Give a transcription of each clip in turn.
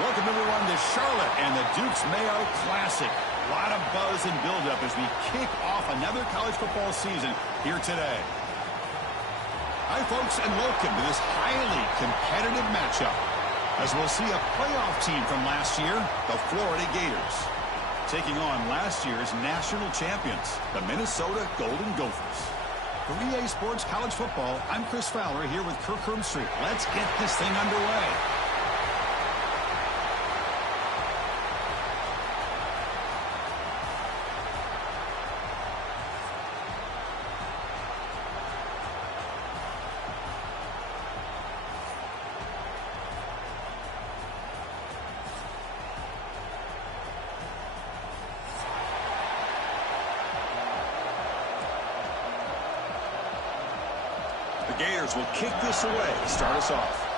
Welcome, everyone, to Charlotte and the Duke's Mayo Classic. A lot of buzz and buildup as we kick off another college football season here today. Hi, folks, and welcome to this highly competitive matchup, as we'll see a playoff team from last year, the Florida Gators, taking on last year's national champions, the Minnesota Golden Gophers. For EA Sports College Football, I'm Chris Fowler here with Kirk Herbstreit. Let's get this thing underway. The Gators will kick this away to start us off.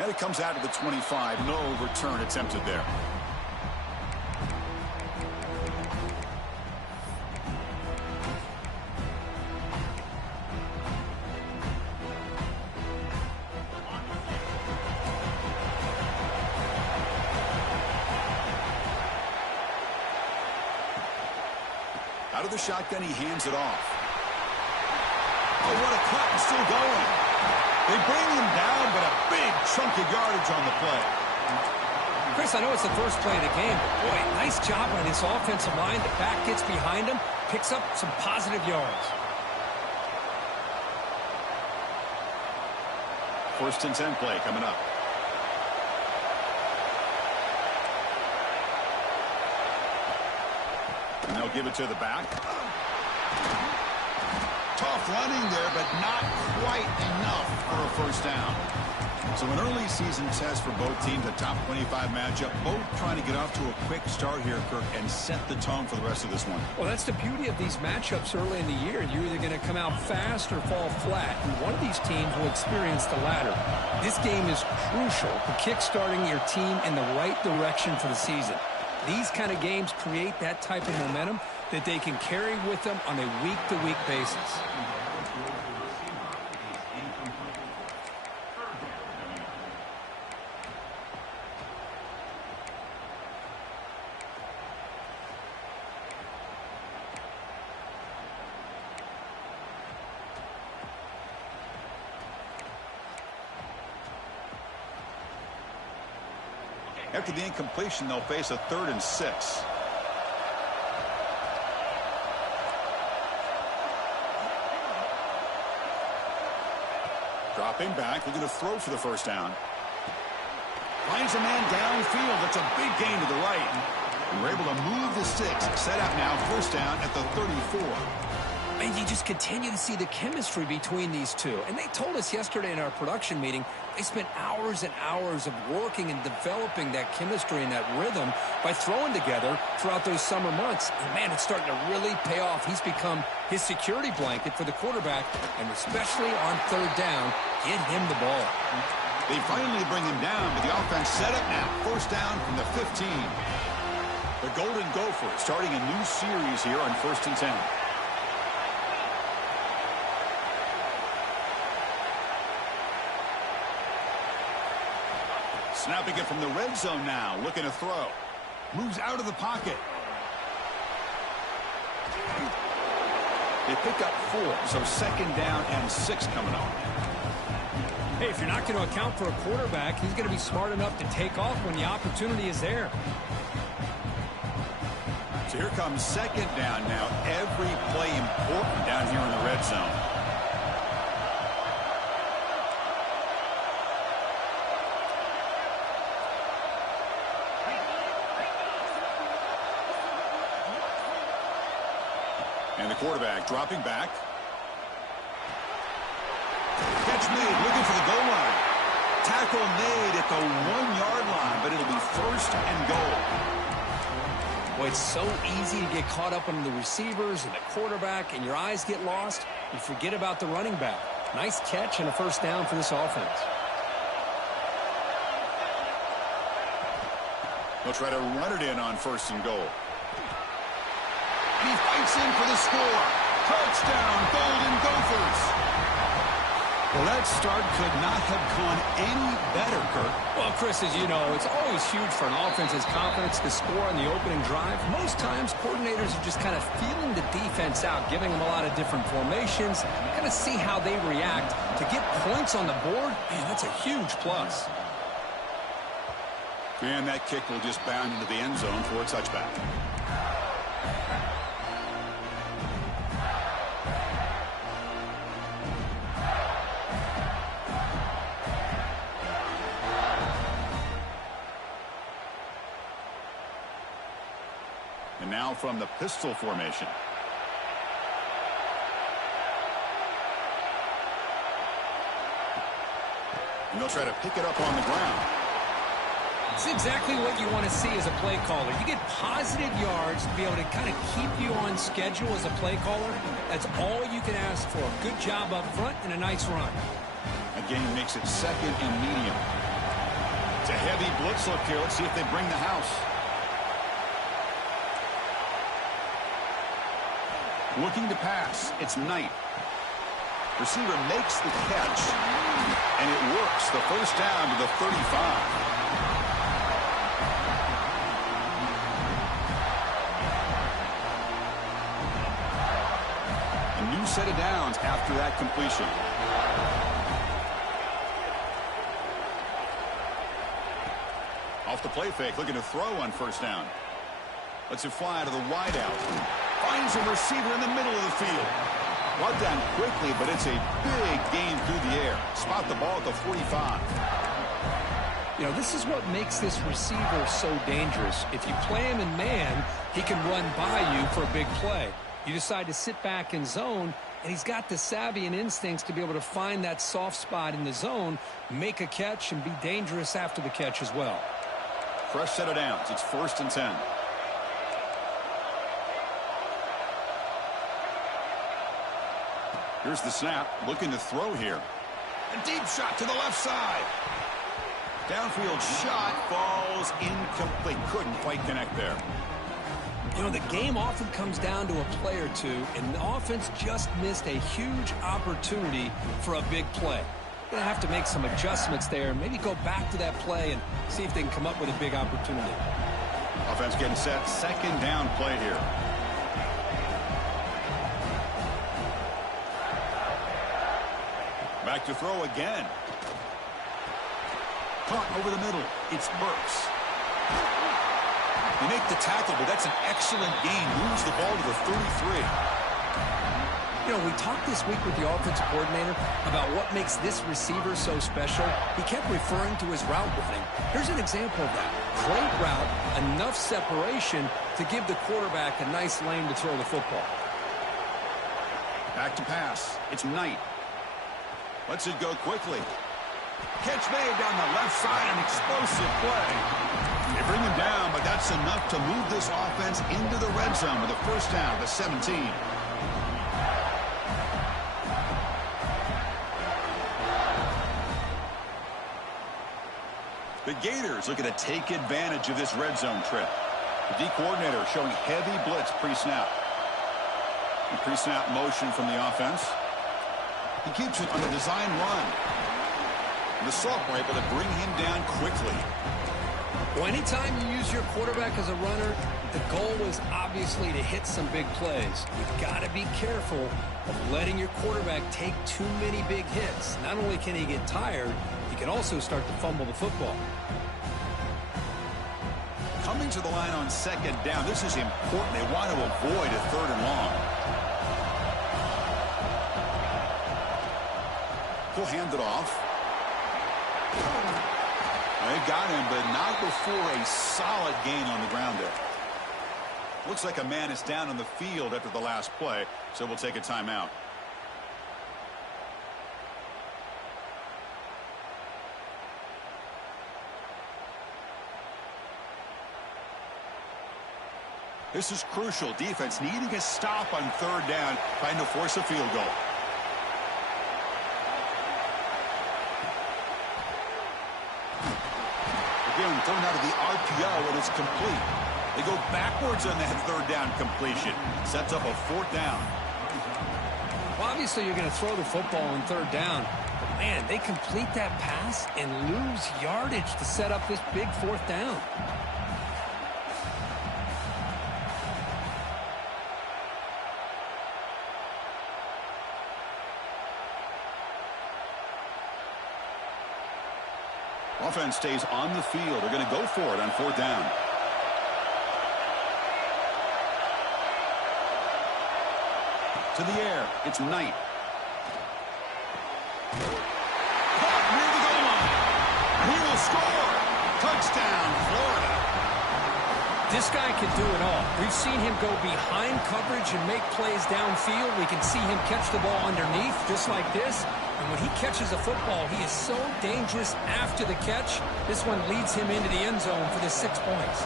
And it comes out to the 25. No return attempted there. Out of the shotgun, he hands it off. Oh, what a cut, and still going. They bring him down, but a big chunk of yardage on the play. Chris, I know it's the first play of the game, but boy, nice job by this offensive line. The back gets behind him, picks up some positive yards. First and 10 play coming up. And they'll give it to the back. Tough running there, but not quite enough for a first down. So an early season test for both teams, a top 25 matchup. Both trying to get off to a quick start here, Kirk, and set the tone for the rest of this one. Well, that's the beauty of these matchups early in the year. You're either going to come out fast or fall flat, and one of these teams will experience the latter. This game is crucial for kick-starting your team in the right direction for the season. These kind of games create that type of momentum that they can carry with them on a week-to-week basis. After the incompletion, they'll face a 3rd and 6. Dropping back, looking to throw for the first down. Finds a man downfield. That's a big gain to the right. And we're able to move the sticks. Set up now, first down at the 34. And you just continue to see the chemistry between these two. And they told us yesterday in our production meeting, they spent hours and hours of working and developing that chemistry and that rhythm by throwing together throughout those summer months. And, man, it's starting to really pay off. He's become his security blanket for the quarterback, and especially on 3rd down, get him the ball. They finally bring him down, but the offense set up now. First down from the 15. The Golden Gophers starting a new series here on 1st and 10. Snapping it from the red zone now, looking to throw. Moves out of the pocket. They pick up 4, so 2nd down and 6 coming up. Hey, if you're not going to account for a quarterback, he's going to be smart enough to take off when the opportunity is there. So here comes 2nd down now. Every play important down here in the red zone. And the quarterback dropping back. Catch made, looking for the goal line. Tackle made at the 1-yard line, but it'll be 1st and goal. Boy, it's so easy to get caught up on the receivers and the quarterback, and your eyes get lost. You forget about the running back. Nice catch and a first down for this offense. They'll try to run it in on 1st and goal. He fights in for the score. Touchdown, Golden Gophers. Well, that start could not have gone any better, Kurt. Well, Chris, as you know, it's always huge for an offense's confidence to score on the opening drive. Most times, coordinators are just kind of feeling the defense out, giving them a lot of different formations, and to see how they react. To get points on the board, man, that's a huge plus. And that kick will just bound into the end zone for a touchback. And now from the pistol formation. And they'll try to pick it up on the ground. It's exactly what you want to see as a play caller. You get positive yards to be able to kind of keep you on schedule as a play caller. That's all you can ask for. Good job up front and a nice run. Again, makes it second and medium. It's a heavy blitz look here. Let's see if they bring the house. Looking to pass. It's Knight. Receiver makes the catch. And it works. The first down to the 35. Set of downs after that completion. Off the play fake, looking to throw on first down. Lets it fly to the wideout. Finds a receiver in the middle of the field. Brought down quickly, but it's a big gain through the air. Spot the ball at the 45. You know, this is what makes this receiver so dangerous. If you play him in man, he can run by you for a big play. You decide to sit back in zone, and he's got the savvy and instincts to be able to find that soft spot in the zone, make a catch, and be dangerous after the catch as well. Fresh set of downs. It's 1st and 10. Here's the snap. Looking to throw here. A deep shot to the left side. Downfield shot falls incomplete. Couldn't quite connect there. You know, the game often comes down to a play or two, and the offense just missed a huge opportunity for a big play. Going to have to make some adjustments there, maybe go back to that play and see if they can come up with a big opportunity. Offense getting set. Second down play here. Back to throw again. Caught over the middle. It's Burks. They make the tackle, but that's an excellent gain. Moves the ball to the 33. You know, we talked this week with the offensive coordinator about what makes this receiver so special. He kept referring to his route running. Here's an example of that. Great route, enough separation to give the quarterback a nice lane to throw the football. Back to pass. It's Knight. Lets it go quickly. Catch made down the left side, an explosive play. They bring him down, but that's enough to move this offense into the red zone with a first down, the 17. The Gators looking to take advantage of this red zone trip. The D coordinator showing heavy blitz pre-snap. Pre-snap motion from the offense. He keeps it on the design run. And the sophomore able to bring him down quickly. Well, anytime you use your quarterback as a runner, the goal is obviously to hit some big plays. You've got to be careful of letting your quarterback take too many big hits. Not only can he get tired, he can also start to fumble the football. Coming to the line on second down, this is important. They want to avoid a 3rd and long. He'll hand it off. They got him, but not before a solid gain on the ground there. Looks like a man is down on the field after the last play, so we'll take a timeout. This is crucial. Defense needing a stop on 3rd down, trying to force a field goal. Again, thrown out of the RPO, and it's complete. They go backwards on that 3rd down completion. Sets up a 4th down. Well, obviously, you're going to throw the football on 3rd down. Man, they complete that pass and lose yardage to set up this big fourth down. Offense stays on the field. They're going to go for it on fourth down. To the air. It's Knight. Caught near the goal line. He will score. Touchdown, Florida. This guy can do it all. We've seen him go behind coverage and make plays downfield. We can see him catch the ball underneath just like this. And when he catches a football, he is so dangerous after the catch. This one leads him into the end zone for the 6 points.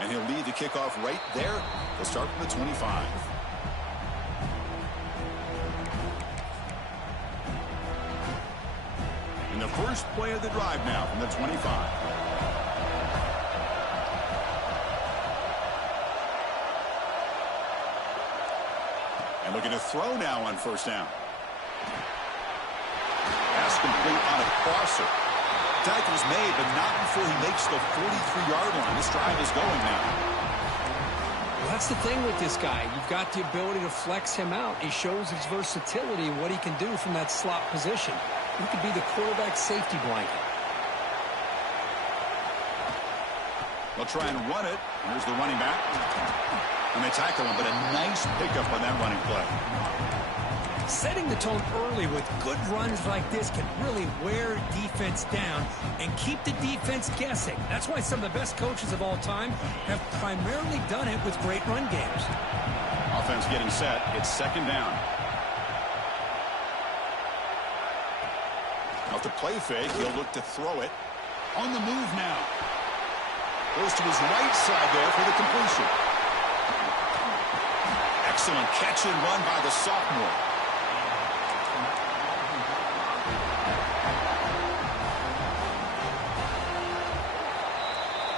And he'll lead the kickoff right there. They'll start from the 25. And the first play of the drive now from the 25. And looking to throw now on first down. Pass complete on a crosser. Tackle's made, but not before he makes the 43-yard line. This drive is going now. Well, that's the thing with this guy. You've got the ability to flex him out. He shows his versatility and what he can do from that slot position. He could be the quarterback's safety blanket. They'll try and run it. Here's the running back. And they tackle him, but a nice pickup on that running play. Setting the tone early with good runs like this can really wear defense down and keep the defense guessing. That's why some of the best coaches of all time have primarily done it with great run games. Offense getting set. It's second down. Off the play fake, he'll look to throw it. On the move now. Goes to his right side there for the completion. Excellent catch and run by the sophomore.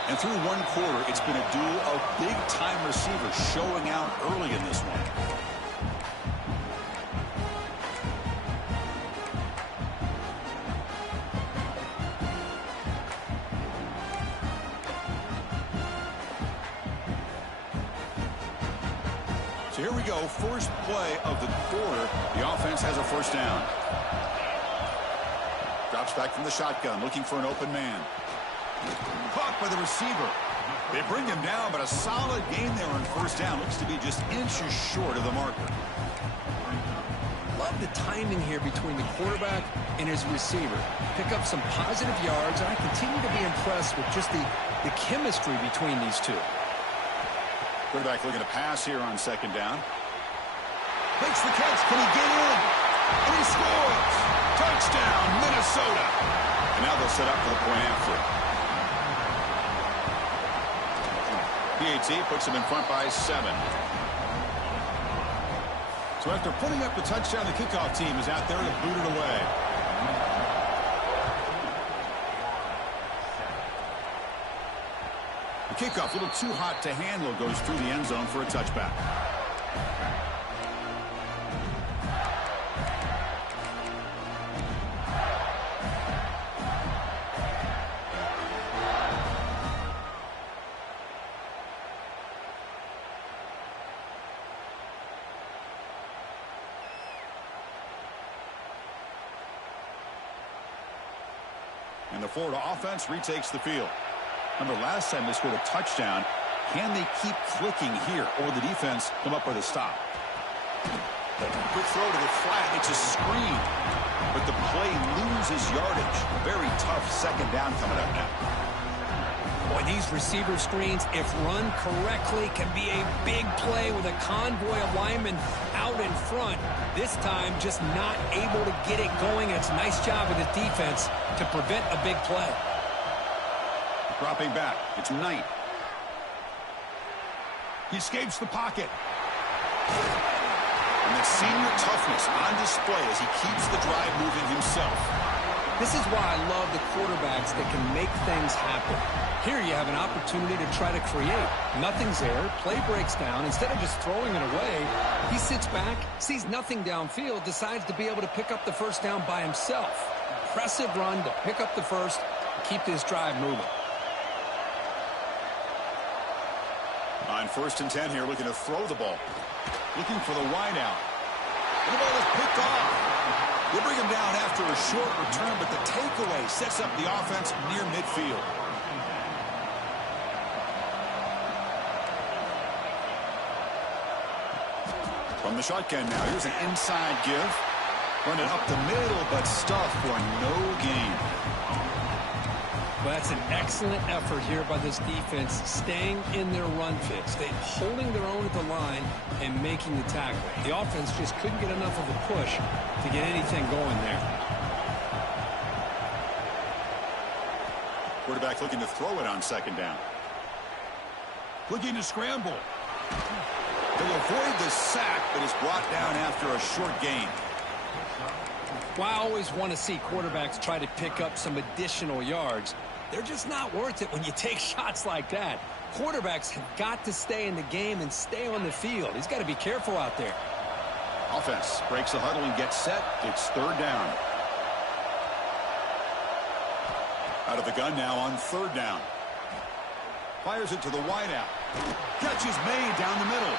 And through one quarter, it's been a duel of big-time receivers showing out early in this one. So here we go, first play of the quarter. The offense has a first down. Drops back from the shotgun, looking for an open man. Caught by the receiver. They bring him down, but a solid gain there on first down. Looks to be just inches short of the marker. Love the timing here between the quarterback and his receiver. Pick up some positive yards, and I continue to be impressed with just the chemistry between these two. Quarterback looking to pass here on second down. Makes the catch. Can he get in? And he scores! Touchdown, Minnesota! And now they'll set up for the point after. PAT puts him in front by 7. So after putting up the touchdown, the kickoff team is out there to boot it away. The kickoff, a little too hot to handle, goes through the end zone for a touchback. And the Florida offense retakes the field. Remember, last time they scored a touchdown. Can they keep clicking here, or will the defense come up with a stop? Quick throw to the flat. It's a screen. But the play loses yardage. Very tough second down coming up now. Boy, these receiver screens, if run correctly, can be a big play with a convoy of linemen out in front. This time, just not able to get it going. It's a nice job of the defense to prevent a big play. Dropping back. It's Knight. He escapes the pocket. And that senior toughness on display as he keeps the drive moving himself. This is why I love the quarterbacks that can make things happen. Here you have an opportunity to try to create. Nothing's there. Play breaks down. Instead of just throwing it away, He sits back, sees nothing downfield, decides to be able to pick up the first down by himself. Impressive run to pick up the first and keep this drive moving. On 1st and 10 here, looking to throw the ball. Looking for the wide out. And the ball is picked off. They bring him down after a short return, but the takeaway sets up the offense near midfield. From the shotgun now, here's an inside give. Running up the middle, but stuffed for no gain. Well, that's an excellent effort here by this defense, staying in their run fits. They're holding their own at the line and making the tackle. The offense just couldn't get enough of a push to get anything going there. Quarterback looking to throw it on 2nd down. Looking to scramble. They'll avoid the sack, but is brought down after a short gain. Well, I always want to see quarterbacks try to pick up some additional yards. They're just not worth it when you take shots like that. Quarterbacks have got to stay in the game and stay on the field. He's got to be careful out there. Offense breaks the huddle and gets set. It's 3rd down. Out of the gun now on 3rd down. Fires it to the wideout. Catch is made down the middle.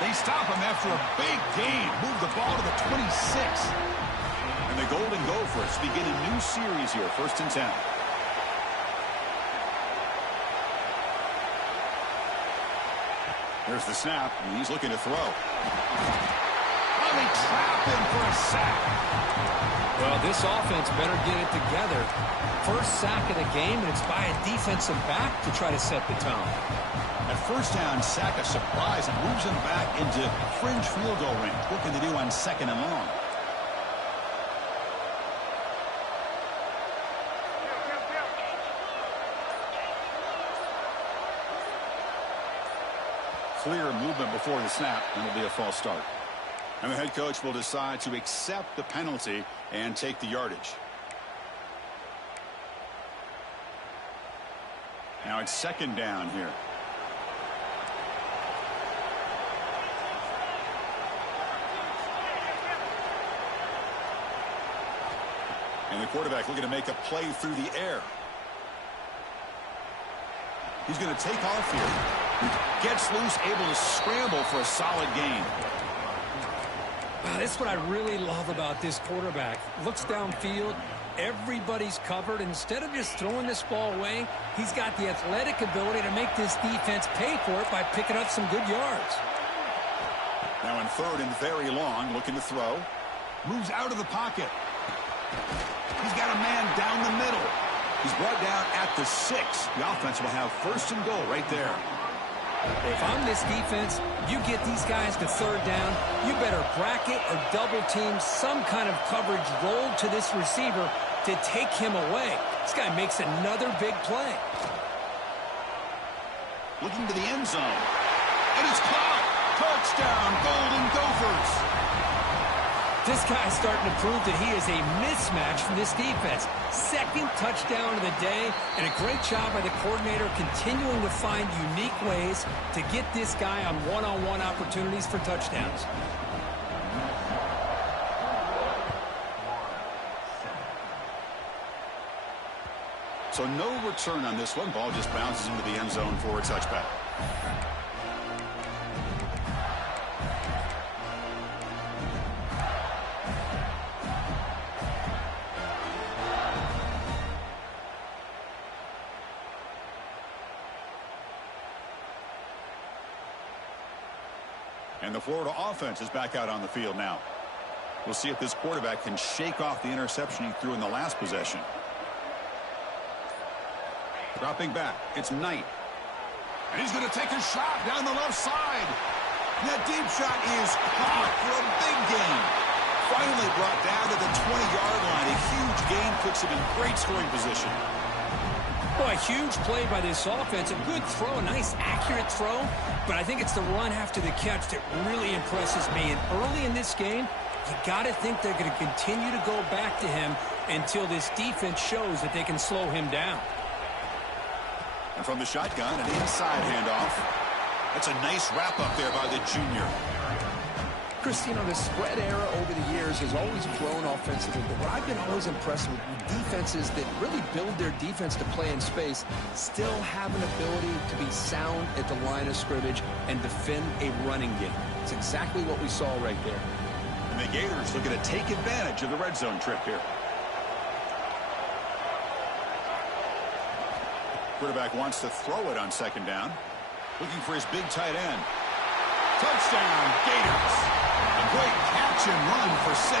They stop him after a big gain. Move the ball to the 26. And the Golden Gophers begin a new series here, 1st and 10. There's the snap, and he's looking to throw. Oh, they trap him for a sack. Well, this offense better get it together. First sack of the game, and it's by a defensive back to try to set the tone. At 1st down, sack a surprise and moves him back into fringe field goal range. What can they do on 2nd and long? Clear movement before the snap, and it'll be a false start. And the head coach will decide to accept the penalty and take the yardage. Now it's 2nd down here. And the quarterback looking to make a play through the air. He's going to take off here. Gets loose, able to scramble for a solid gain. Wow, that's what I really love about this quarterback. Looks downfield, everybody's covered. Instead of just throwing this ball away, he's got the athletic ability to make this defense pay for it by picking up some good yards. Now in 3rd and very long, looking to throw. Moves out of the pocket. He's got a man down the middle. He's brought down at the 6. The offense will have 1st and goal right there. If I'm this defense, you get these guys to 3rd down, you better bracket or double team some kind of coverage rolled to this receiver to take him away. This guy makes another big play. Looking to the end zone. And it's caught. Touchdown, Golden Gophers. This guy's starting to prove that he is a mismatch from this defense. 2nd touchdown of the day, and a great job by the coordinator continuing to find unique ways to get this guy on one-on-one opportunities for touchdowns. So no return on this one. Ball just bounces into the end zone for a touchback. And the Florida offense is back out on the field now. We'll see if this quarterback can shake off the interception he threw in the last possession. Dropping back, it's Knight. And he's going to take a shot down the left side. And that deep shot is caught for a big gain. Finally brought down to the 20-yard line. A huge gain puts him in great scoring position. Boy, a huge play by this offense. A good throw, a nice accurate throw. But I think it's the run after the catch that really impresses me. And early in this game, you got to think they're going to continue to go back to him until this defense shows that they can slow him down. And from the shotgun, an inside handoff. That's a nice wrap up there by the junior. Chris, you know, the spread era over the years has always grown offensively, but what I've been always impressed with defenses that really build their defense to play in space still have an ability to be sound at the line of scrimmage and defend a running game. It's exactly what we saw right there. And the Gators looking to take advantage of the red zone trip here. Quarterback wants to throw it on second down. Looking for his big tight end. Touchdown, Gators. A great catch and run for 6.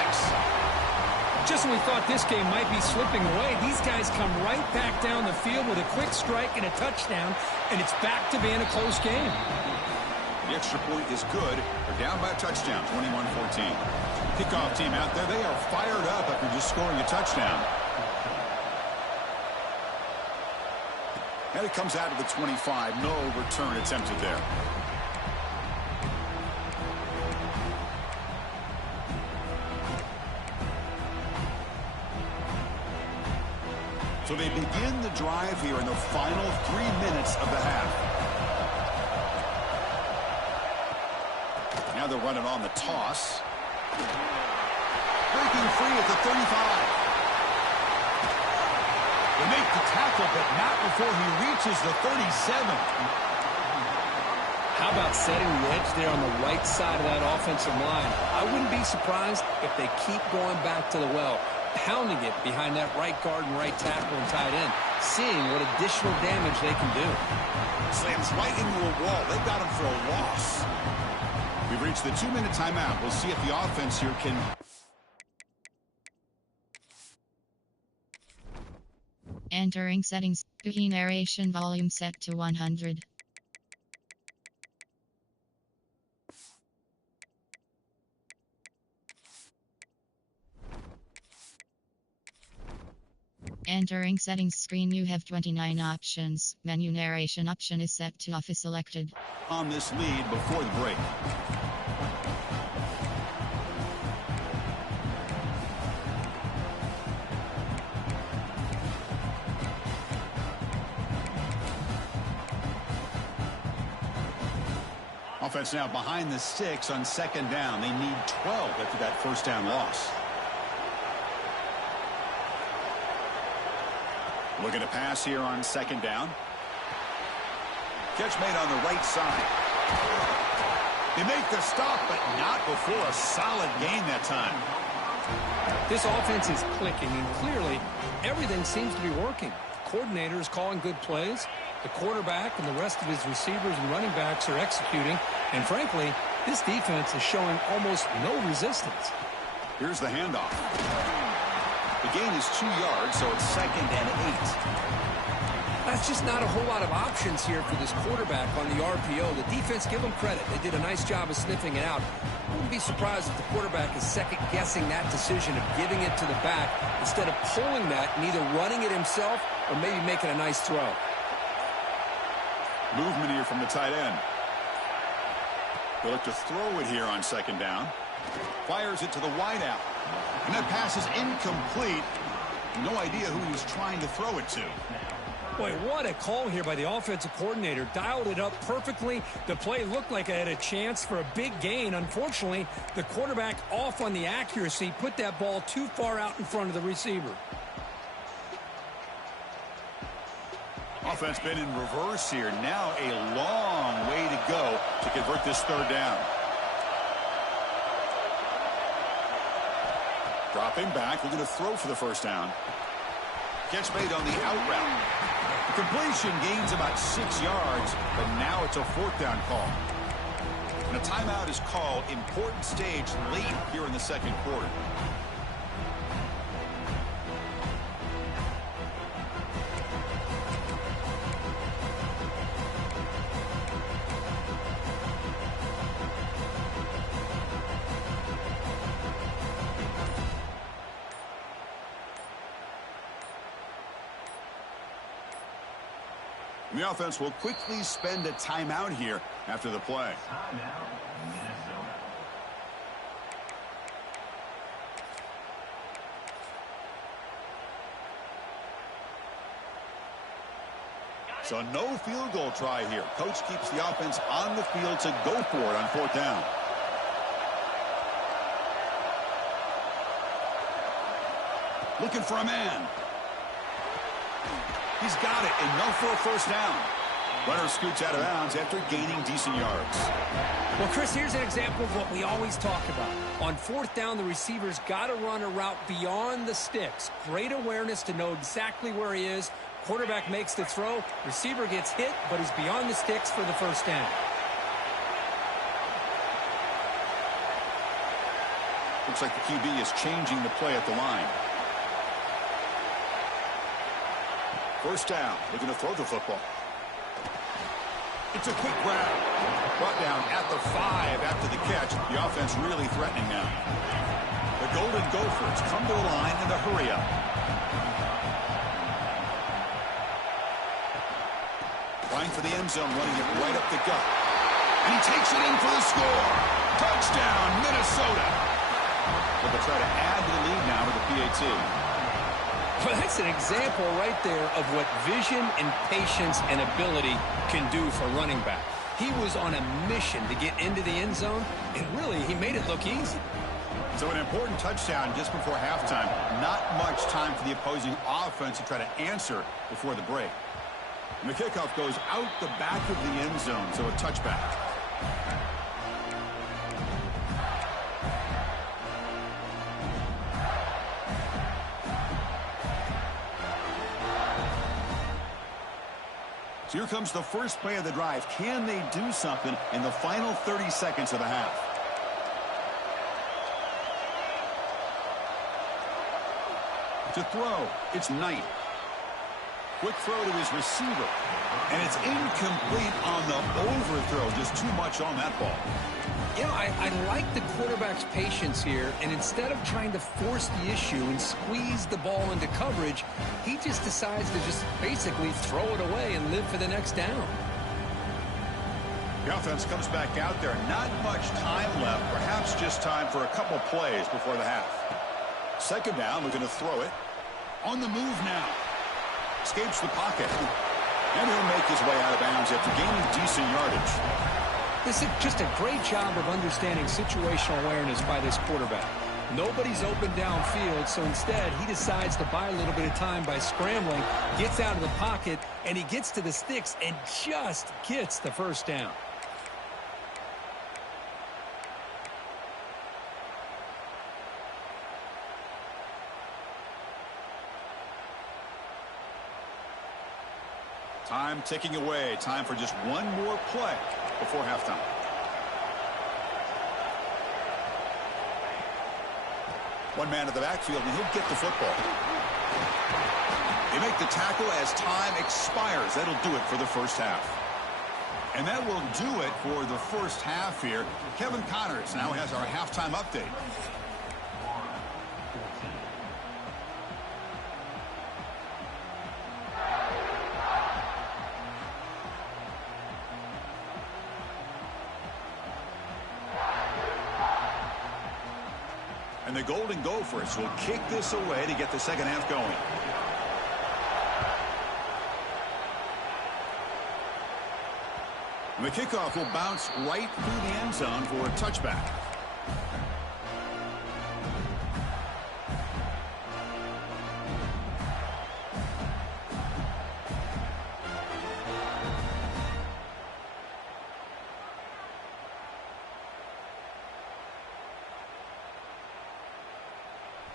Just when we thought this game might be slipping away, these guys come right back down the field with a quick strike and a touchdown, and it's back to being a close game. The extra point is good. They're down by a touchdown, 21-14. Kickoff team out there, they are fired up after just scoring a touchdown. And it comes out of the 25. No return attempted there. So they begin the drive here in the final 3 minutes of the half. Now they're running on the toss. Breaking free at the 35. They make the tackle, but not before he reaches the 37. How about setting the edge there on the right side of that offensive line? I wouldn't be surprised if they keep going back to the well, pounding it behind that right guard and right tackle and tight end, seeing what additional damage they can do. Slams right into a wall. They've got him for a loss. We've reached the 2-minute timeout. We'll see if the offense here can... Entering settings. Narration volume set to 100. Entering settings screen, you have 29 options. Menu narration option is set to off is selected. On this lead before the break. Offense now behind the 6 on second down. They need 12 after that first down loss. Looking to pass here on second down. Catch made on the right side. They make the stop, but not before a solid gain that time. This offense is clicking, and clearly everything seems to be working. The coordinator is calling good plays. The quarterback and the rest of his receivers and running backs are executing. And frankly, this defense is showing almost no resistance. Here's the handoff. The gain is 2 yards, so it's 2nd and 8. That's just not a whole lot of options here for this quarterback on the RPO. The defense, give them credit. They did a nice job of sniffing it out. I wouldn't be surprised if the quarterback is second-guessing that decision of giving it to the back instead of pulling that and either running it himself or maybe making a nice throw. Movement here from the tight end. They look to throw it here on second down. Fires it to the wideout. And that pass is incomplete. No idea who he was trying to throw it to. Boy, what a call here by the offensive coordinator. Dialed it up perfectly. The play looked like it had a chance for a big gain. Unfortunately, the quarterback off on the accuracy, put that ball too far out in front of the receiver. Offense been in reverse here. Now a long way to go to convert this third down. Dropping back, looking to throw for the first down. Catch made on the out route. Completion gains about 6 yards, but now it's a 4th down call. And a timeout is called. Important stage late here in the second quarter. The offense will quickly spend a timeout here after the play. So no field goal try here. Coach keeps the offense on the field to go for it on 4th down. Looking for a man. He's got it, enough for a first down. Runner scoots out of bounds after gaining decent yards. Well, Chris, here's an example of what we always talk about. On fourth down, the receiver's got to run a route beyond the sticks. Great awareness to know exactly where he is. Quarterback makes the throw. Receiver gets hit, but he's beyond the sticks for the first down. Looks like the QB is changing the play at the line. First down, looking to throw the football. It's a quick grab. Brought down at the 5 after the catch. The offense really threatening now. The Golden Gophers come to the line in the hurry up. Line for the end zone, running it right up the gut. And he takes it in for the score. Touchdown, Minnesota. But they'll try to add to the lead now with the PAT. Well, that's an example right there of what vision and patience and ability can do for running back. He was on a mission to get into the end zone, and really, he made it look easy. So an important touchdown just before halftime. Not much time for the opposing offense to try to answer before the break. And the kickoff goes out the back of the end zone, so a touchback. So here comes the first play of the drive. Can they do something in the final 30 seconds of the half? To throw, it's Knight. Quick throw to his receiver. And it's incomplete on the overthrow. Just too much on that ball. You know, I like the quarterback's patience here, and instead of trying to force the issue and squeeze the ball into coverage, he just decides to just basically throw it away and live for the next down. The offense comes back out there. Not much time left. Perhaps just time for a couple plays before the half. Second down, looking to throw it. On the move now. Escapes the pocket. And he'll make his way out of bounds after gaining decent yardage. This is just a great job of understanding situational awareness by this quarterback. Nobody's open downfield, so instead he decides to buy a little bit of time by scrambling, gets out of the pocket, and he gets to the sticks and just gets the first down. Time ticking away. Time for just one more play before halftime. One man at the backfield, and he'll get the football. They make the tackle as time expires. That'll do it for the first half. And that will do it for the first half here. Kevin Connors now has our halftime update. And the Golden Gophers will kick this away to get the second half going. And the kickoff will bounce right through the end zone for a touchback.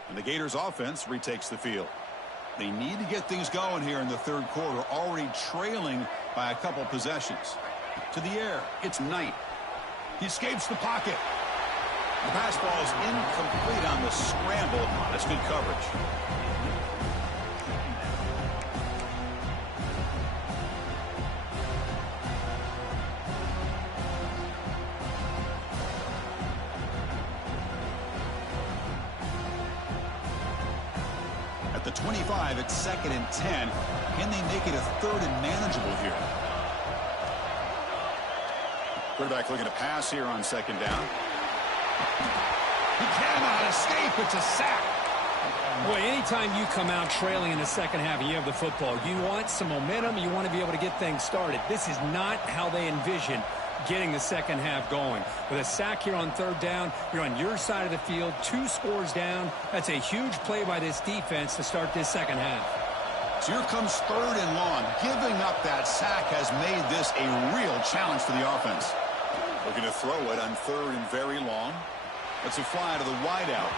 And the Gators offense retakes the field. They need to get things going here in the third quarter, already trailing by a couple possessions. To the air, it's Knight. He escapes the pocket. The pass ball is incomplete on the scramble. That's good coverage. At the 25, it's 2nd and 10. Can they make it a 3rd and manageable here? Quarterback looking to pass here on 2nd down. He cannot escape. It's a sack. Boy, anytime you come out trailing in the second half and you have the football, you want some momentum. You want to be able to get things started. This is not how they envision getting the second half going. With a sack here on third down, you're on your side of the field, 2 scores down. That's a huge play by this defense to start this second half. So here comes 3rd and long. Giving up that sack has made this a real challenge for the offense. Looking to throw it on 3rd and very long. It's a fly to the wideout,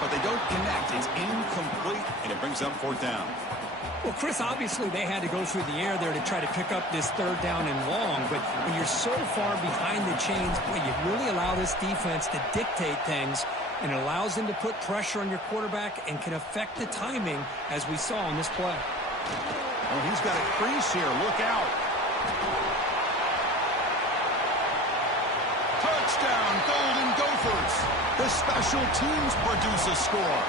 but they don't connect. It's incomplete, and it brings up 4th down. Well, Chris, obviously they had to go through the air there to try to pick up this 3rd down and long, but when you're so far behind the chains, boy, you really allow this defense to dictate things, and it allows them to put pressure on your quarterback and can affect the timing, as we saw on this play. Oh, he's got a crease here. Look out. Touchdown, Golden Gophers. The special teams produce a score.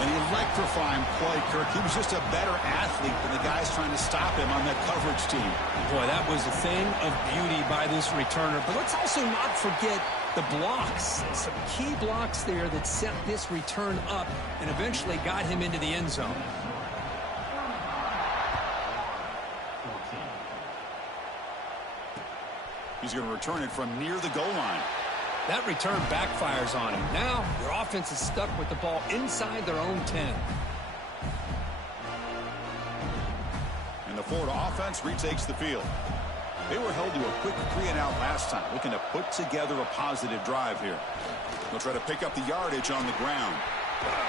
An electrifying play, Kirk. He was just a better athlete than the guys trying to stop him on that coverage team. Boy, that was a thing of beauty by this returner. But let's also not forget the blocks. Some key blocks there that set this return up and eventually got him into the end zone. He's going to return it from near the goal line. That return backfires on him. Now, your offense is stuck with the ball inside their own 10. And the Florida offense retakes the field. They were held to a quick 3-and-out last time, looking to put together a positive drive here. They'll try to pick up the yardage on the ground.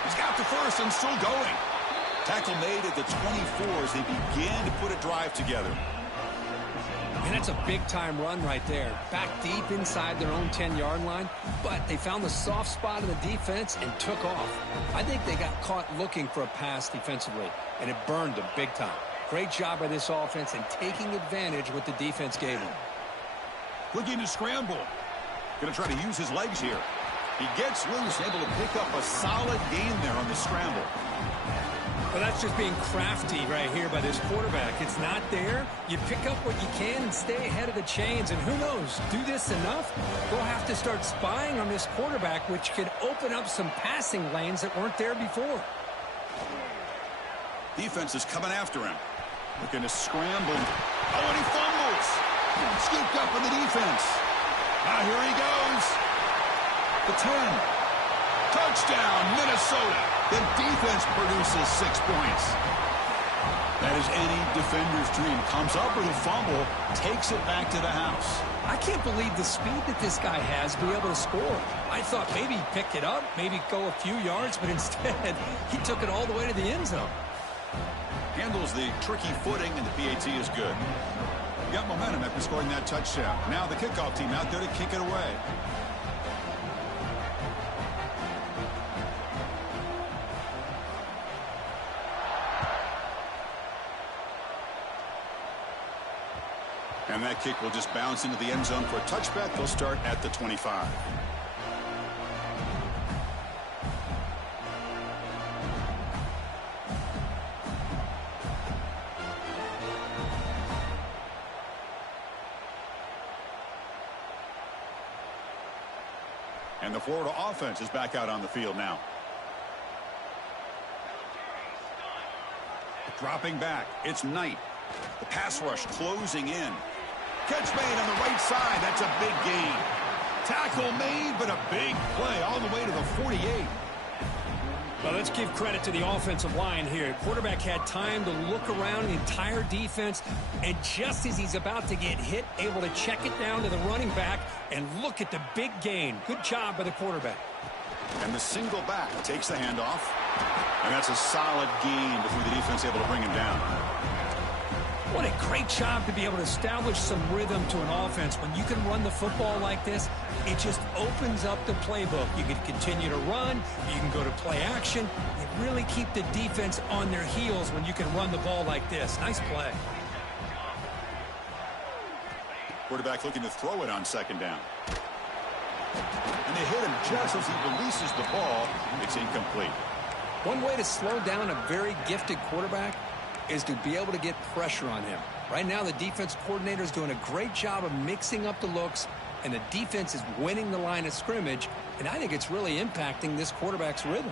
He's got the first and still going. Tackle made at the 24 as they begin to put a drive together. And that's a big-time run right there. Back deep inside their own 10-yard line, but they found the soft spot in the defense and took off. I think they got caught looking for a pass defensively, and it burned them big time. Great job by this offense and taking advantage of what the defense gave them. Looking to scramble. Going to try to use his legs here. He gets loose, able to pick up a solid gain there on the scramble. Well, that's just being crafty right here by this quarterback. It's not there. You pick up what you can and stay ahead of the chains. And who knows, do this enough, they'll have to start spying on this quarterback, which could open up some passing lanes that weren't there before. Defense is coming after him. Looking to scramble. Oh, and he fumbles. Scooped up in the defense. Here he goes. The 10. Touchdown, Minnesota. The defense produces 6 points. That is any defender's dream. Comes up with a fumble, takes it back to the house. I can't believe the speed that this guy has to be able to score. I thought maybe he'd pick it up, maybe go a few yards, but instead he took it all the way to the end zone. Handles the tricky footing, and the PAT is good. Got momentum after scoring that touchdown. Now the kickoff team out there to kick it away. And that kick will just bounce into the end zone for a touchback. They'll start at the 25. And the Florida offense is back out on the field now. Dropping back. It's Knight. The pass rush closing in. Catch made on the right side. That's a big gain. Tackle made, but a big play all the way to the 48. Well, let's give credit to the offensive line here. Quarterback had time to look around the entire defense, and just as he's about to get hit, able to check it down to the running back, and look at the big gain. Good job by the quarterback. And the single back takes the handoff, and that's a solid gain before the defense able to bring him down. What a great job to be able to establish some rhythm to an offense. When you can run the football like this, it just opens up the playbook. You can continue to run. You can go to play action. You really keep the defense on their heels when you can run the ball like this. Nice play. Quarterback looking to throw it on second down. And they hit him just as he releases the ball. It's incomplete. One way to slow down a very gifted quarterback is to be able to get pressure on him. Right now, the defense coordinator is doing a great job of mixing up the looks, and the defense is winning the line of scrimmage, and I think it's really impacting this quarterback's rhythm.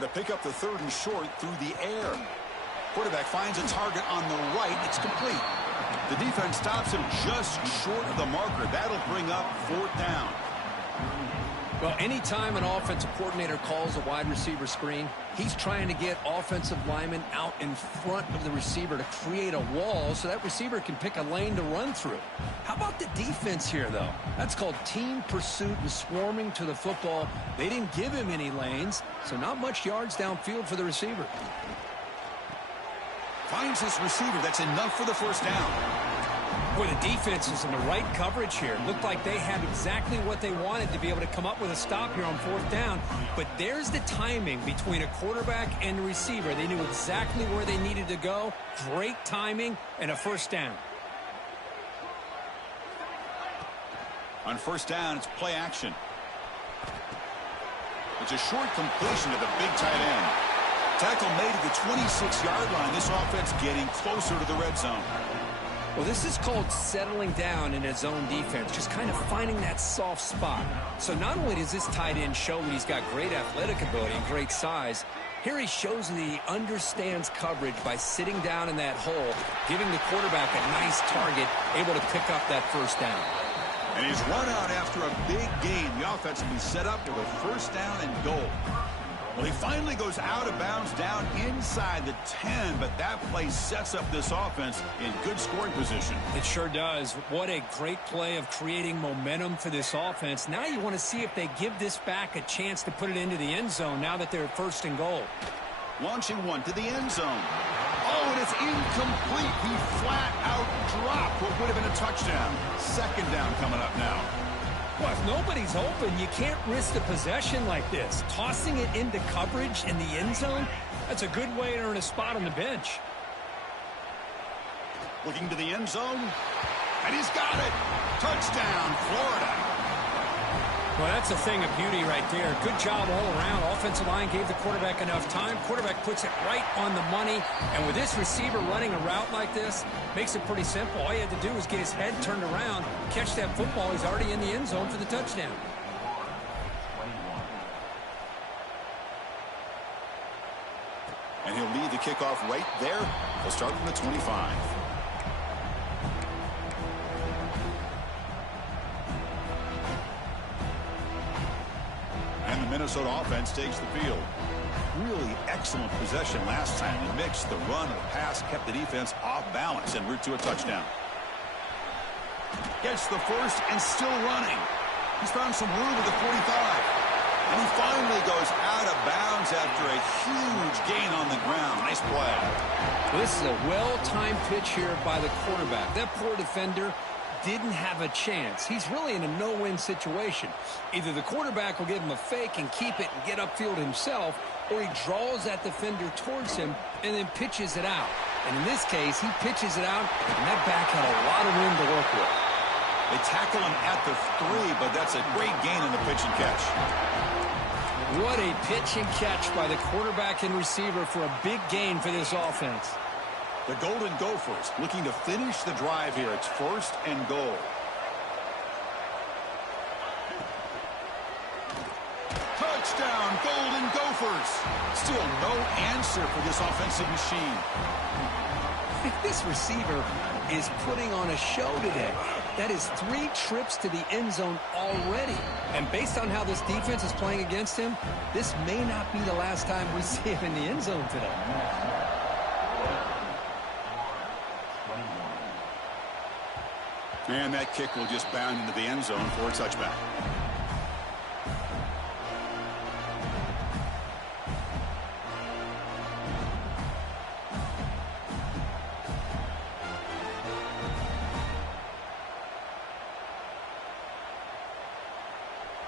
Try to pick up the 3rd and short through the air. Quarterback finds a target on the right. It's complete. The defense stops him just short of the marker. That'll bring up 4th down. Well, anytime an offensive coordinator calls a wide receiver screen, he's trying to get offensive linemen out in front of the receiver to create a wall so that receiver can pick a lane to run through. How about the defense here, though? That's called team pursuit and swarming to the football. They didn't give him any lanes, so not much yards downfield for the receiver. Finds his receiver. That's enough for the 1st down. Boy, the defense is in the right coverage here. Looked like they had exactly what they wanted to be able to come up with a stop here on 4th down. But there's the timing between a quarterback and the receiver. They knew exactly where they needed to go. Great timing and a 1st down. On 1st down, it's play action. It's a short completion to the big tight end. Tackle made at the 26-yard line. This offense getting closer to the red zone. Well, this is called settling down in a zone defense, just kind of finding that soft spot. So not only does this tight end show that he's got great athletic ability and great size, here he shows that he understands coverage by sitting down in that hole, giving the quarterback a nice target, able to pick up that 1st down. And he's run out after a big gain. The offense will be set up with a 1st down and goal. Well, he finally goes out of bounds down inside the 10, but that play sets up this offense in good scoring position. It sure does. What a great play of creating momentum for this offense. Now you want to see if they give this back a chance to put it into the end zone now that they're 1st and goal. Launching one to the end zone. Oh, and it's incomplete. He flat out dropped what would have been a touchdown. 2nd down coming up now. Well, if nobody's open, you can't risk the possession like this. Tossing it into coverage in the end zone, that's a good way to earn a spot on the bench. Looking to the end zone, and he's got it. Touchdown, Florida. Well, that's a thing of beauty right there. Good job all around. Offensive line gave the quarterback enough time. Quarterback puts it right on the money. And with this receiver running a route like this, makes it pretty simple. All you had to do was get his head turned around, catch that football. He's already in the end zone for the touchdown. And he'll lead the kickoff right there. He'll start from the 25. And the Minnesota offense takes the field. Really excellent possession last time. They mixed the run and the pass, kept the defense off balance en route to a touchdown. Gets the 1st and still running. He's found some room at the 45. And he finally goes out of bounds after a huge gain on the ground. Nice play. This is a well-timed pitch here by the quarterback. That poor defender didn't have a chance. He's really in a no-win situation. Either the quarterback will give him a fake and keep it and get upfield himself, or he draws that defender towards him and then pitches it out. And in this case, he pitches it out, and that back had a lot of room to work with. They tackle him at the 3, but that's a great gain on the pitch and catch. What a pitch and catch by the quarterback and receiver for a big gain for this offense. The Golden Gophers looking to finish the drive here. It's 1st and goal. Touchdown, Golden Gophers. Still no answer for this offensive machine. This receiver is putting on a show today. That is 3 trips to the end zone already. And based on how this defense is playing against him, this may not be the last time we see him in the end zone today. And that kick will just bound into the end zone for a touchback.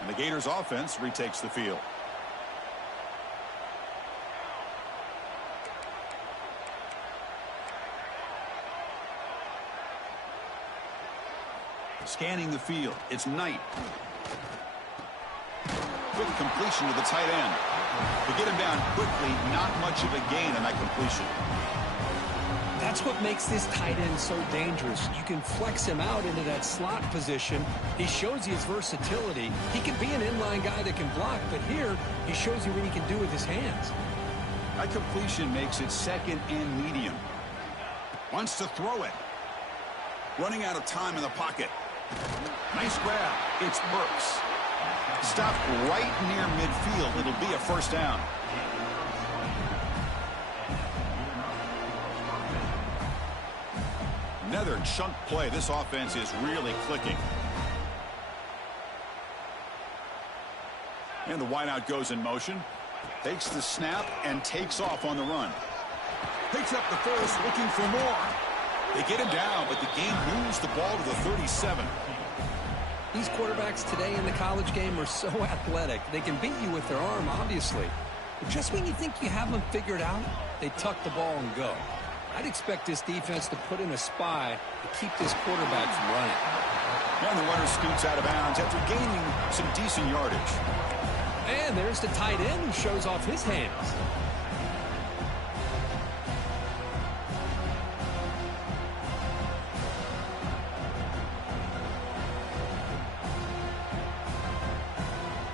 And the Gators offense retakes the field. Scanning the field. It's Knight. Quick completion to the tight end. To get him down quickly, not much of a gain on that completion. That's what makes this tight end so dangerous. You can flex him out into that slot position. He shows you his versatility. He can be an inline guy that can block, but here he shows you what he can do with his hands. That completion makes it second and medium. Wants to throw it. Running out of time in the pocket. Nice grab. It's Burks. Stopped right near midfield. It'll be a first down. Another chunk play. This offense is really clicking. And the wideout goes in motion. Takes the snap and takes off on the run. Picks up the first, looking for more. They get him down, but the game moves the ball to the 37. These quarterbacks today in the college game are so athletic. They can beat you with their arm, obviously. But just when you think you have them figured out, they tuck the ball and go. I'd expect this defense to put in a spy to keep this quarterback from running. And the runner scoots out of bounds after gaining some decent yardage. And there's the tight end who shows off his hands.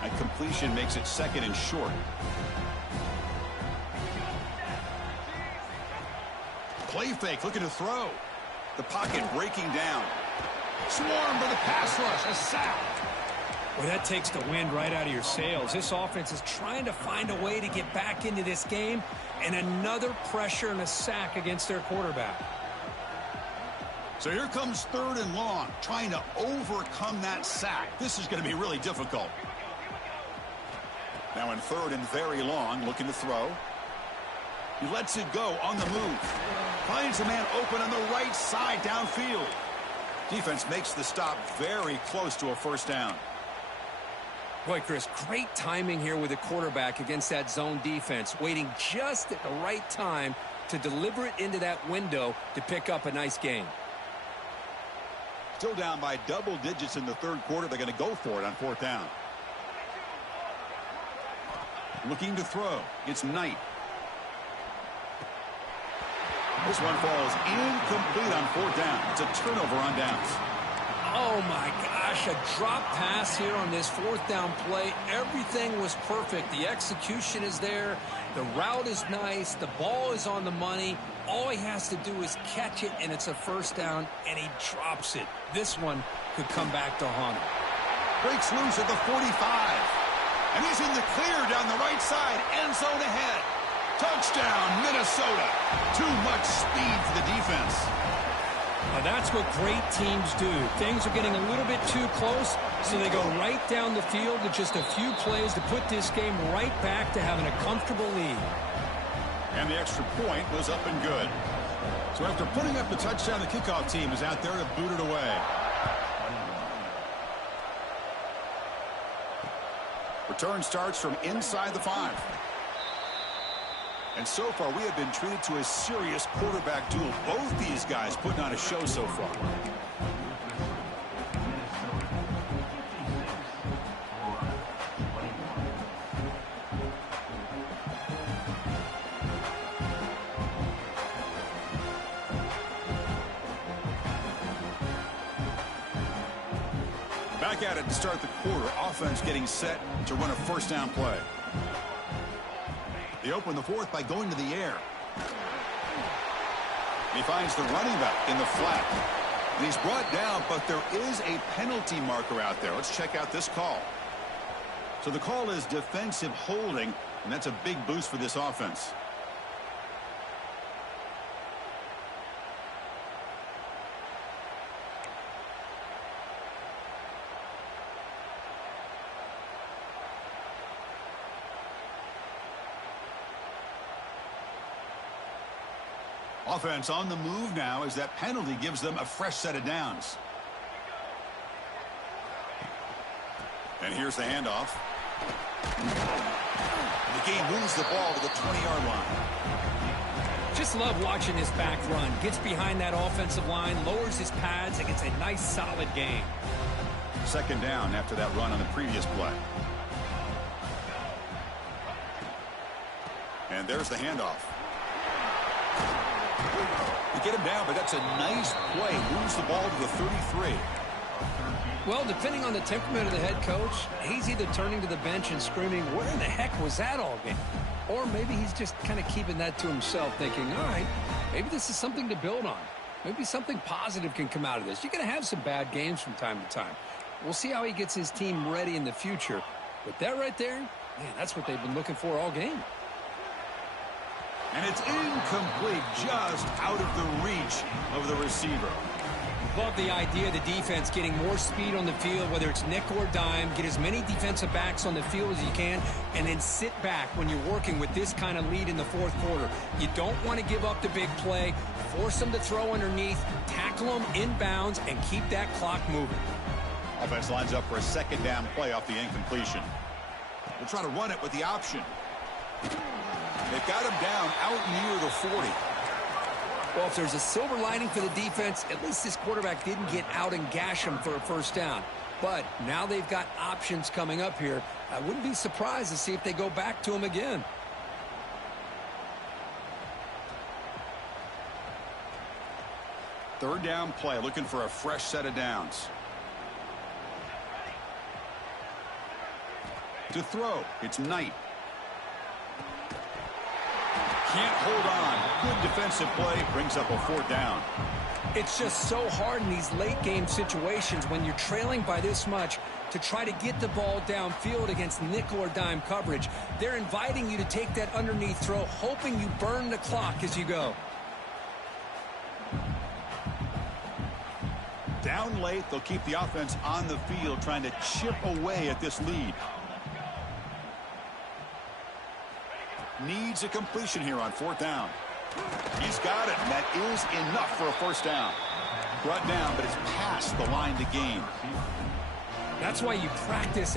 That completion makes it second and short. Play fake, looking to throw. The pocket breaking down. Swarmed by the pass rush, a sack. Well, that takes the wind right out of your sails. This offense is trying to find a way to get back into this game, and another pressure and a sack against their quarterback. So here comes third and long, trying to overcome that sack. This is going to be really difficult. Now in third and very long, looking to throw. He lets it go on the move. Finds a man open on the right side downfield. Defense makes the stop very close to a first down. Boy, Chris, great timing here with the quarterback against that zone defense, waiting just at the right time to deliver it into that window to pick up a nice gain. Still down by double digits in the third quarter. They're going to go for it on fourth down. Looking to throw. It's Knight. This one falls incomplete on fourth down. It's a turnover on downs. Oh, my gosh, a drop pass here on this fourth down play. Everything was perfect. The execution is there. The route is nice. The ball is on the money. All he has to do is catch it, and it's a first down, and he drops it. This one could come back to haunt him. Breaks loose at the 45. And he's in the clear down the right side. End zone ahead. Touchdown, Minnesota. Too much speed for the defense. Now that's what great teams do. Things are getting a little bit too close, so they go right down the field with just a few plays to put this game right back to having a comfortable lead. And the extra point was up and good. So after putting up the touchdown, the kickoff team is out there to boot it away. Return starts from inside the 5. And so far, we have been treated to a serious quarterback duel. Both these guys putting on a show so far. Back at it to start the quarter. Offense getting set to run a first down play. They open the fourth by going to the air. He finds the running back in the flat. And he's brought down, but there is a penalty marker out there. Let's check out this call. So the call is defensive holding, and that's a big boost for this offense. Offense on the move now as that penalty gives them a fresh set of downs. And here's the handoff. The game moves the ball to the 20-yard line. Just love watching this back run. Gets behind that offensive line, lowers his pads, and gets a nice solid gain. Second down after that run on the previous play. And there's the handoff. You get him down, but that's a nice play. Moves the ball to the 33. Well, depending on the temperament of the head coach, he's either turning to the bench and screaming, where in the heck was that all game? Or maybe he's just kind of keeping that to himself, thinking, all right, maybe this is something to build on. Maybe something positive can come out of this. You're going to have some bad games from time to time. We'll see how he gets his team ready in the future. But that right there, man, that's what they've been looking for all game. And it's incomplete, just out of the reach of the receiver. Love the idea of the defense getting more speed on the field, whether it's nickel or dime, get as many defensive backs on the field as you can, and then sit back when you're working with this kind of lead in the fourth quarter. You don't want to give up the big play, force them to throw underneath, tackle them inbounds, and keep that clock moving. Offense lines up for a second down play off the incompletion. We'll try to run it with the option. They've got him down out near the 40. Well, if there's a silver lining for the defense, at least this quarterback didn't get out and gash him for a first down. But now they've got options coming up here. I wouldn't be surprised to see if they go back to him again. Third down play, looking for a fresh set of downs. To throw, it's Knight. Can't hold on. Good defensive play, brings up a fourth down. It's just so hard in these late game situations when you're trailing by this much to try to get the ball downfield against nickel or dime coverage. They're inviting you to take that underneath throw, hoping you burn the clock as you go. Down late, they'll keep the offense on the field, trying to chip away at this lead. Needs a completion here on fourth down. He's got it, and that is enough for a first down. Brought down, but it's past the line to gain. That's why you practice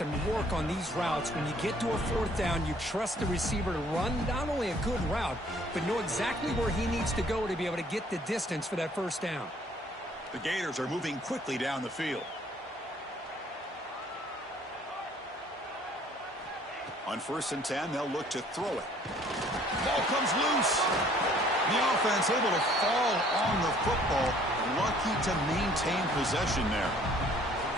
and work on these routes. When you get to a fourth down, you trust the receiver to run not only a good route, but know exactly where he needs to go to be able to get the distance for that first down. The Gators are moving quickly down the field. On 1st and 10, they'll look to throw it. Ball comes loose. The offense able to fall on the football. Lucky to maintain possession there.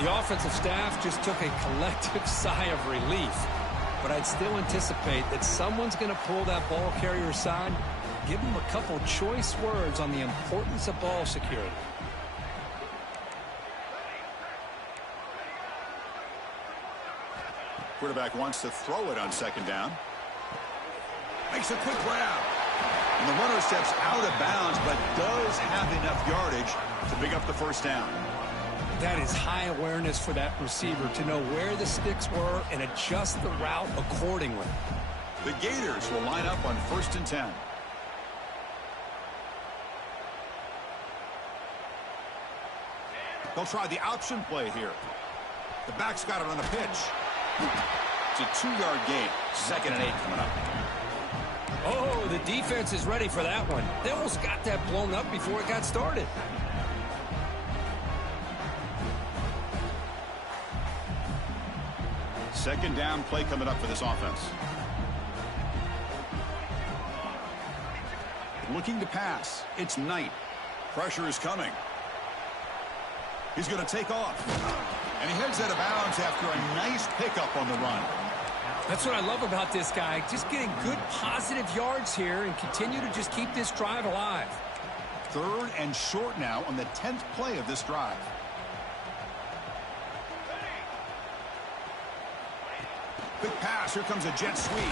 The offensive staff just took a collective sigh of relief. But I'd still anticipate that someone's going to pull that ball carrier aside, give him a couple choice words on the importance of ball security. Quarterback wants to throw it on second down. Makes a quick grab. And the runner steps out of bounds, but does have enough yardage to pick up the first down. That is high awareness for that receiver to know where the sticks were and adjust the route accordingly. The Gators will line up on 1st and 10. They'll try the option play here. The back's got it on the pitch. It's a 2-yard gain. 2nd and 8 coming up. Oh, the defense is ready for that one. They almost got that blown up before it got started. Second down play coming up for this offense. Looking to pass. It's Knight. Pressure is coming. He's going to take off. And he heads out of bounds after a nice pickup on the run. That's what I love about this guy. Just getting good positive yards here and continue to just keep this drive alive. 3rd and short now on the 10th play of this drive. Big pass. Here comes a jet sweep.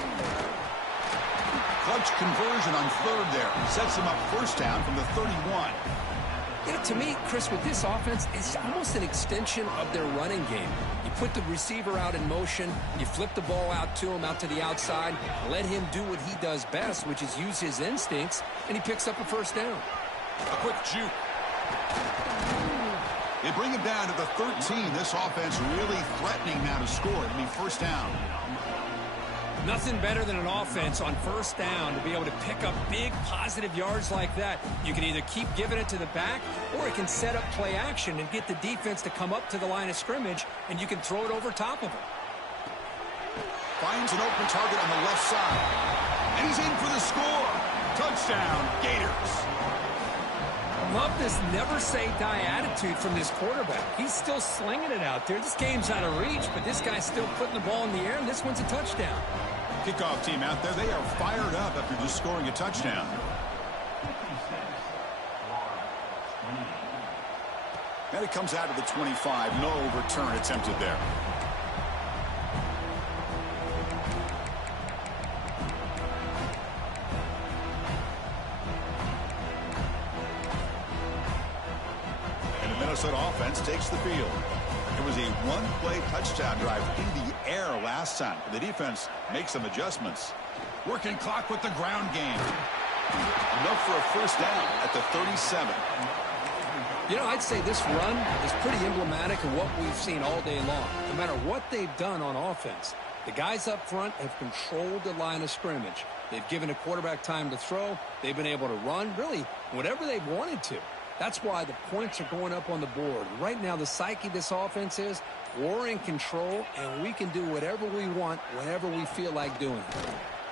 Clutch conversion on 3rd there. Sets him up first down from the 31. You know, to me, Chris, with this offense, it's almost an extension of their running game. You put the receiver out in motion, you flip the ball out to him, out to the outside, let him do what he does best, which is use his instincts, and he picks up a first down. A quick juke. They bring him down to the 13. This offense really threatening now to score. It'll be first down. Nothing better than an offense on first down to be able to pick up big positive yards like that. You can either keep giving it to the back, or it can set up play action and get the defense to come up to the line of scrimmage, and you can throw it over top of them. Finds an open target on the left side. And he's in for the score. Touchdown. Touchdown, Gators. Love this never-say-die attitude from this quarterback. He's still slinging it out there. This game's out of reach, but this guy's still putting the ball in the air, and this one's a touchdown. Kickoff team out there, they are fired up after just scoring a touchdown. And it comes out to the 25. No return attempted there. And the Minnesota offense takes the field. It was a one-play touchdown drive in the air last time. The defense makes some adjustments. Working clock with the ground game. Enough for a first down at the 37. You know, I'd say this run is pretty emblematic of what we've seen all day long. No matter what they've done on offense, the guys up front have controlled the line of scrimmage. They've given the quarterback time to throw. They've been able to run, really, whatever they've wanted to. That's why the points are going up on the board. Right now, the psyche of this offense is we're in control, and we can do whatever we want whenever we feel like doing it.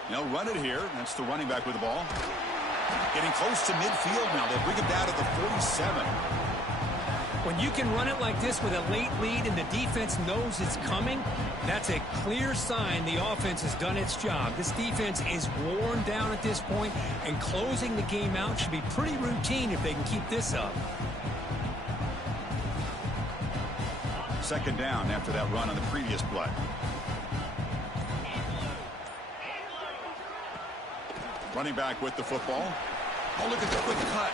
They'll run it here. That's the running back with the ball. Getting close to midfield now. They'll bring him down to the 47. When you can run it like this with a late lead and the defense knows it's coming, that's a clear sign the offense has done its job. This defense is worn down at this point, and closing the game out should be pretty routine if they can keep this up. Second down after that run on the previous play. Running back with the football. Oh, look at the quick cut.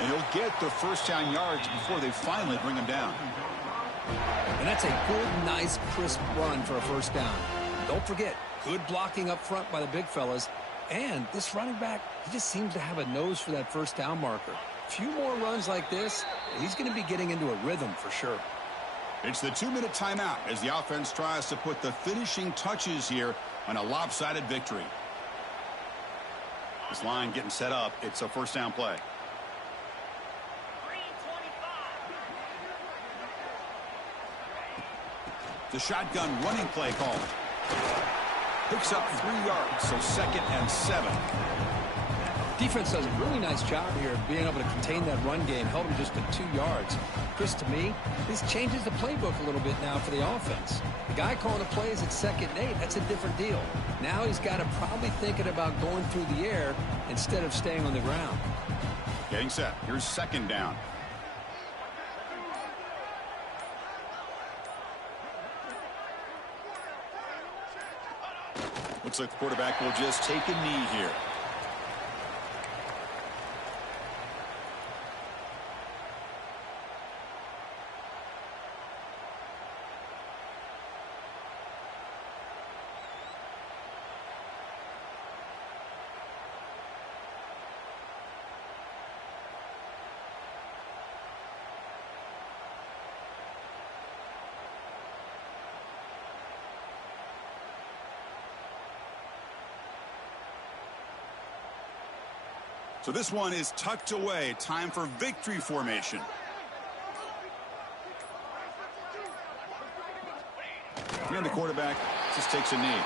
And he'll get the first down yards before they finally bring him down. And that's a good, nice, crisp run for a first down. Don't forget, good blocking up front by the big fellas. And this running back, he just seems to have a nose for that first down marker. A few more runs like this, he's going to be getting into a rhythm for sure. It's the 2-minute timeout as the offense tries to put the finishing touches here on a lopsided victory. This line getting set up. It's a first down play. The shotgun running play called. Picks up 3 yards, so 2nd and 7. Defense does a really nice job here of being able to contain that run game, held him just to 2 yards. Chris, to me, this changes the playbook a little bit now for the offense. The guy calling the plays at 2nd and 8, that's a different deal. Now he's got to probably thinking about going through the air instead of staying on the ground. Getting set. Here's 2nd down. Looks like the quarterback will just take a knee here. So this one is tucked away. Time for victory formation. And the quarterback just takes a knee.